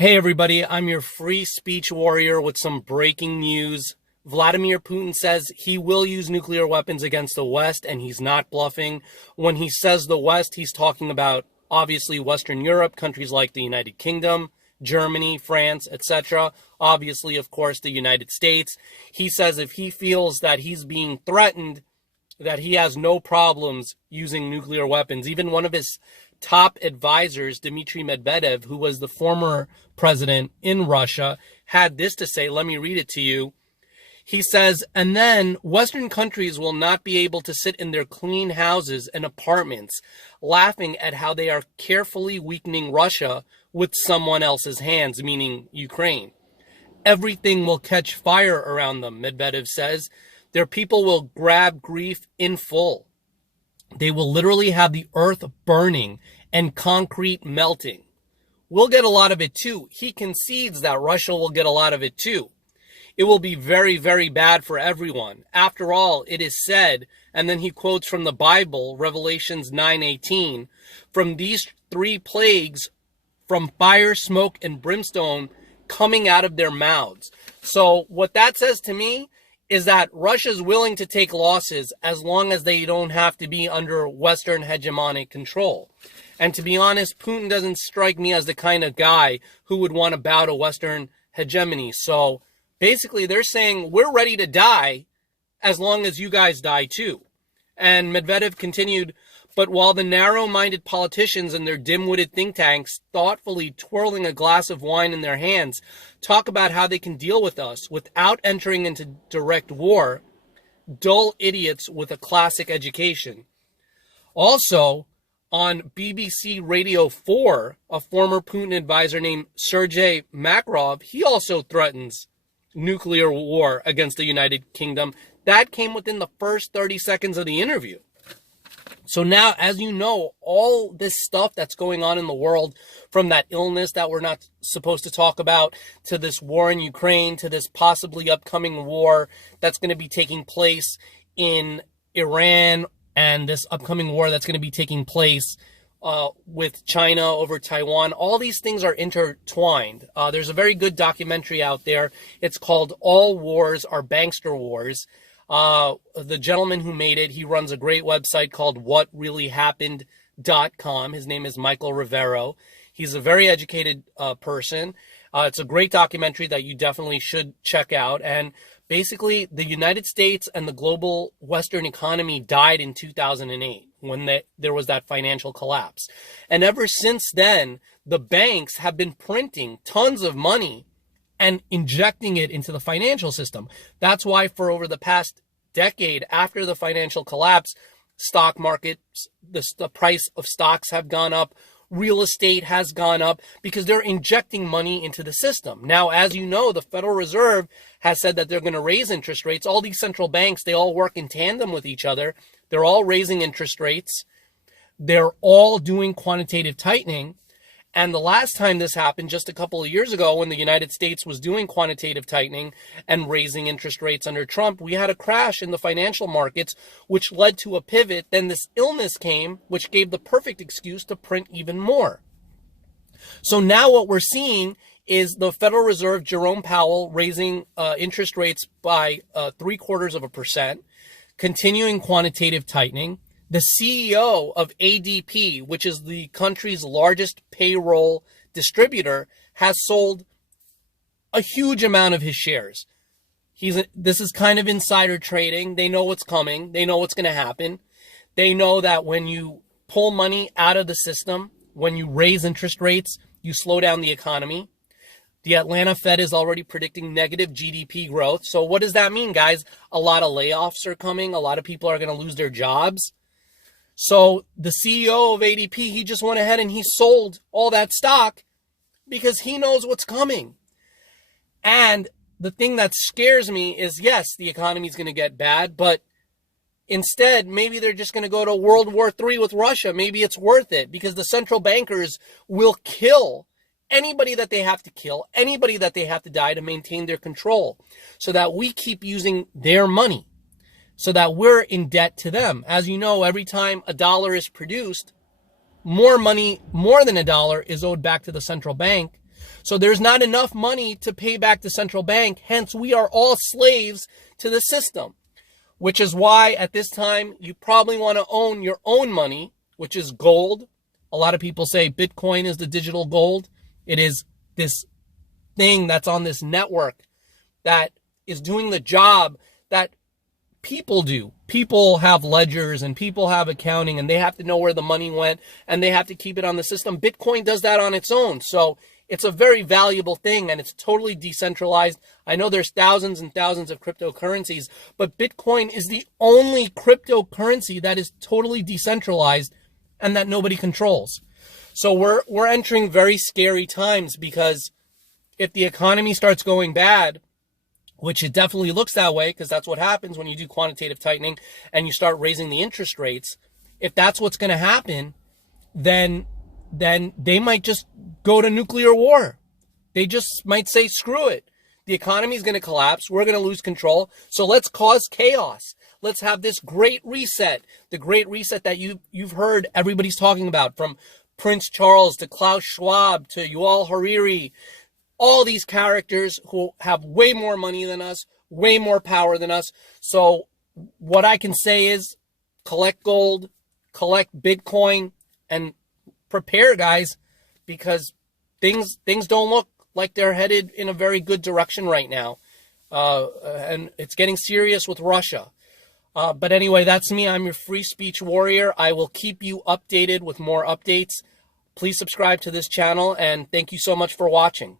Hey everybody, I'm your free speech warrior with some breaking news. Vladimir Putin says he will use nuclear weapons against the West, and he's not bluffing. When he says the West, he's talking about obviously Western Europe, countries like the United Kingdom, Germany, France, etc. Obviously, of course, the United States. He says if he feels that he's being threatened, that he has no problems using nuclear weapons. Even one of his top advisors, Dmitry Medvedev, who was the former president in Russia, had this to say. Let me read it to you. He says, and then Western countries will not be able to sit in their clean houses and apartments laughing at how they are carefully weakening Russia with someone else's hands, meaning Ukraine. Everything will catch fire around them, Medvedev says. Their people will grab grief in full. They will literally have the earth burning and concrete melting. We'll get a lot of it too. He concedes that Russia will get a lot of it too. It will be very, very bad for everyone. After all, it is said, and then he quotes from the Bible, Revelations 9:18, from these three plagues, from fire, smoke, and brimstone coming out of their mouths. So what that says to me is that Russia's willing to take losses as long as they don't have to be under Western hegemonic control. And to be honest, Putin doesn't strike me as the kind of guy who would want to bow to Western hegemony. So basically they're saying we're ready to die as long as you guys die too. And Medvedev continued, but while the narrow-minded politicians and their dim-witted think tanks, thoughtfully twirling a glass of wine in their hands, talk about how they can deal with us without entering into direct war, dull idiots with a classic education. Also, on BBC Radio 4, a former Putin advisor named Sergei Makarov, he also threatens nuclear war against the United Kingdom. That came within the first 30 seconds of the interview. So now, as you know, all this stuff that's going on in the world, from that illness that we're not supposed to talk about, to this war in Ukraine, to this possibly upcoming war that's going to be taking place in Iran, and this upcoming war that's going to be taking place with China over Taiwan, all these things are intertwined. There's a very good documentary out there. It's called All Wars Are Bankster Wars. The gentleman who made it, he runs a great website called whatreallyhappened.com. His name is Michael Rivero. He's a very educated person. It's a great documentary that you definitely should check out. And basically, the United States and the global Western economy died in 2008 when there was that financial collapse. And ever since then, the banks have been printing tons of money and injecting it into the financial system. That's why for over the past decade, after the financial collapse, stock markets, the price of stocks have gone up, real estate has gone up, because they're injecting money into the system. Now, as you know, the Federal Reserve has said that they're going to raise interest rates. All these central banks, they all work in tandem with each other. They're all raising interest rates. They're all doing quantitative tightening. And the last time this happened, just a couple of years ago, when the United States was doing quantitative tightening and raising interest rates under Trump, we had a crash in the financial markets, which led to a pivot. Then this illness came, which gave the perfect excuse to print even more. So now what we're seeing is the Federal Reserve, Jerome Powell, raising interest rates by 0.75%, continuing quantitative tightening. The CEO of ADP, which is the country's largest payroll distributor, has sold a huge amount of his shares. This is kind of insider trading. They know what's coming. They know what's going to happen. They know that when you pull money out of the system, when you raise interest rates, you slow down the economy. The Atlanta Fed is already predicting negative GDP growth. So what does that mean, guys? A lot of layoffs are coming. A lot of people are going to lose their jobs. So the CEO of ADP, he just went ahead and he sold all that stock because he knows what's coming. And the thing that scares me is, yes, the economy is going to get bad, but instead, maybe they're just going to go to World War III with Russia. Maybe it's worth it because the central bankers will kill anybody that they have to kill, anybody that they have to die to maintain their control, so that we keep using their money, so that we're in debt to them. As you know, every time a dollar is produced, more money, more than a dollar, is owed back to the central bank. So there's not enough money to pay back the central bank. Hence, we are all slaves to the system, which is why at this time you probably want to own your own money, which is gold. A lot of people say Bitcoin is the digital gold. It is this thing that's on this network that is doing the job that people do. People have ledgers and people have accounting, and they have to know where the money went, and they have to keep it on the system. Bitcoin does that on its own. So it's a very valuable thing, and it's totally decentralized. I know there's thousands and thousands of cryptocurrencies, but Bitcoin is the only cryptocurrency that is totally decentralized and that nobody controls. So we're entering very scary times, because if the economy starts going bad, which it definitely looks that way, because that's what happens when you do quantitative tightening and you start raising the interest rates. If that's what's going to happen, then they might just go to nuclear war. They just might say, screw it. The economy is going to collapse. We're going to lose control. So let's cause chaos. Let's have this great reset, the great reset that you've heard everybody's talking about, from Prince Charles to Klaus Schwab to Yuval Hariri. All these characters who have way more money than us, way more power than us. So what I can say is collect gold, collect Bitcoin, and prepare, guys, because things don't look like they're headed in a very good direction right now. And it's getting serious with Russia. But anyway, that's me. I'm your free speech warrior. I will keep you updated with more updates. Please subscribe to this channel, and thank you so much for watching.